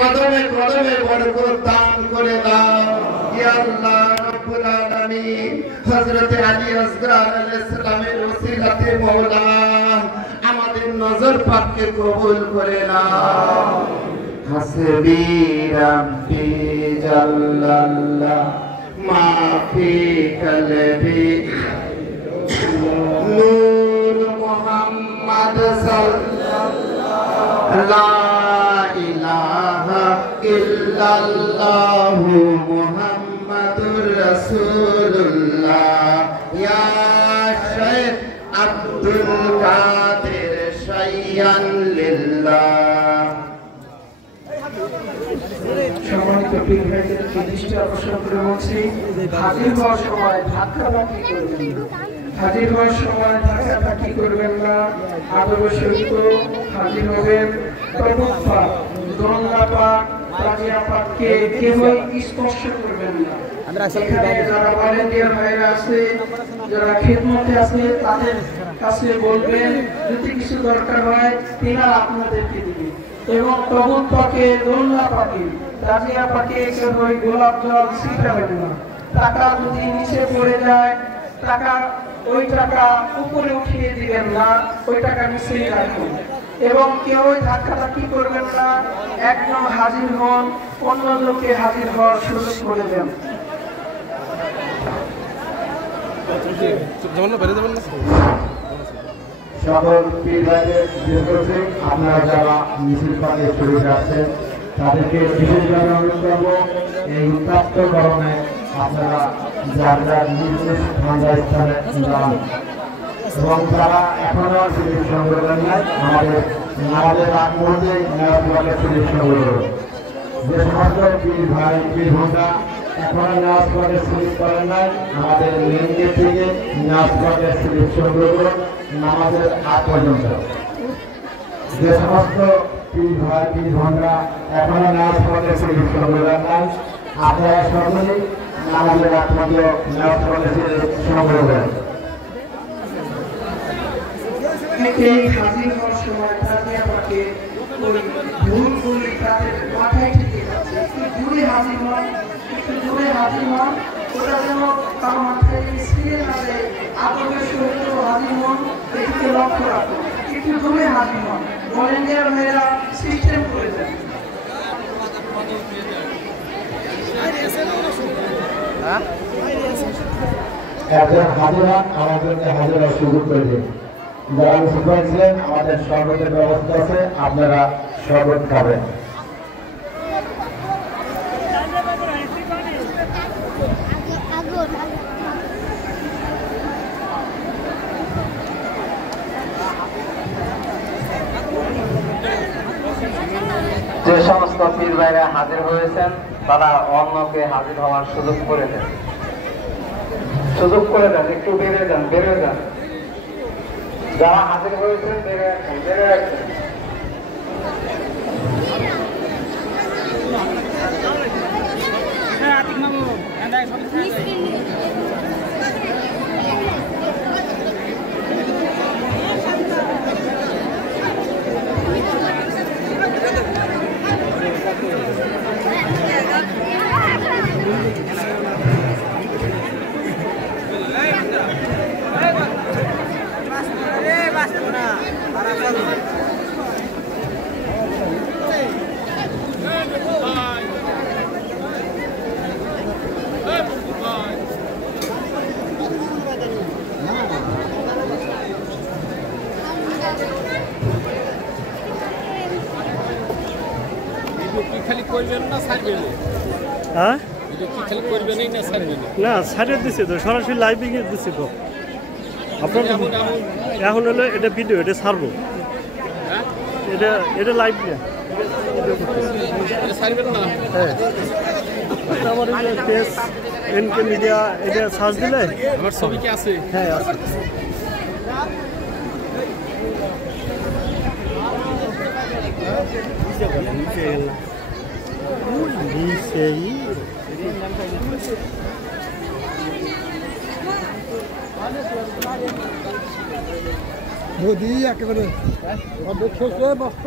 কদমে কদমে বরকত দান করে দাও ইয়া আল্লাহ রব্বুল আলামিন। হযরত আলী আসগর আলাইহিস সালামের ওসিলাতে মাওলা আমাদের নজর পাককে কবুল করে নাও। হাসবি রাব্বি জাল্লাল্লাহ মা ফি কলবি নূর মুহাম্মদ সাল্লাল্লাহু লা ইলাহা ইল্লাল্লাহু মুহাম্মাদুর রাসূলুল্লাহ ইয়া শাইখ আব্দুল কাদের শাইয়ান লিল্লাহ। সম্মানিত পীর ভাইদের দৃষ্টি আকর্ষণ করে বলছি, হাজির হওয়ার সময় ধাক্কাধাক্কি করবেন না, হাজির হওয়ার সময় ধাক্কাধাক্কি করবেন না, আদব সহিত হাজির হবেন। প্রভুত পাক, দোলনা পাক, তাজিয়া পাককে কেবল স্পর্শ করবেন না। এখানে যারা ভলান্টিয়ার ভাইরা আছে, যারা খেদমতে আছে, তাদের কাছে বলবেন যদি কিছু দরকার হয় তিনারা আপনাদেরকে দিবেন। এবং প্রভুত পাকে, দোলনা পাকে, তাজিয়া পাকে কেবল গোলাপ জল ছিটাবেন না। টাকা যদি নিচে পড়ে যায়, ওই টাকা উপরে উঠিয়ে দিবেন না, ওই টাকা নিচেই রাখুন। এবং কেউ ধাক্কাধাক্কি করবেন না, একদম হাজির হন, অন্য লোকে হাজির হওয়ার সুযোগ করে দেন। সকল পীর ভাইদের বিশেষ করে আপনারা যারা মিছিল পথে শরীর আছেন তাদেরকে বিশেষভাবে অনুরোধ করব, এই উত্তপ্ত গরমে আপনারা যার যার নিজ নিজ ঠান্ডা স্থানে যান। এবং যারা এখনো শরীর সংগ্রহ করেন নাই, আমাদের আগ মুহূর্তে নেওয়াজ শরীর সংগ্রহ করুন। যে সমস্ত পীর ভাই পীর বোনরা এখনো নেওয়াজ পথে শরীর করেন নাই, আমাদের মেন গেট থেকে নেওয়াজ পথে শরীর সংগ্রহ করুন নামাজের আগ পর্যন্ত। যে সমস্ত পীর ভাই পীর বোনরা এখনো নেওয়াজ পথে শরীর সংগ্রহ করেন নাই, আপনারা সকলেই নামাজের আগ পর্যন্ত নেওয়াজ পথে শরীর সংগ্রহ করেন। হাজির হওয়ার সময় তাজিয়া পাকে ওই ভুলগুলি তাদের মাথায় ঠেকে যাচ্ছে, একটু দূরে হাজির হন, একটু দূরে হাজির হন, ওটা যেন তার মাথায় ছিঁড়ে না দেয়। আদবের সহিত হাজির হন, এটিকে লক্ষ্য রাখুন, একটু দূরে হাজির হন। ভলান্টিয়ার ভাইয়েরা সিস্টেম করে দেন। একজন হাজির হন, আমাদেরকে হাজির হওয়ার সুযোগ করে দিন। যারা সুপার ছিলেন আমাদের শরবতের ব্যবস্থা আছে, আপনারা শরবত খাবেন। যে সমস্ত পীর ভাইরা হাজির হয়েছেন তারা অন্যকে হাজির হওয়ার সুযোগ করে দেন, একটু বেড়ে যান। যারা হাজির হয়েছেন বেড়ে রাখছেন। না সাইডে দিচ্ছে তো, সরাসরি লাইভে দিচ্ছে তো আপনার। এখন হলো এটা ভিডিও, এটা ছাড়বো, এটা লাইভ না। হ্যাঁ, আমার পেজ এনকে মিডিয়া, এটা সার্চ দিলে আমার ছবি কি আছে? হ্যাঁ আছে। নদী একেবারে অবশ্যই মস্ত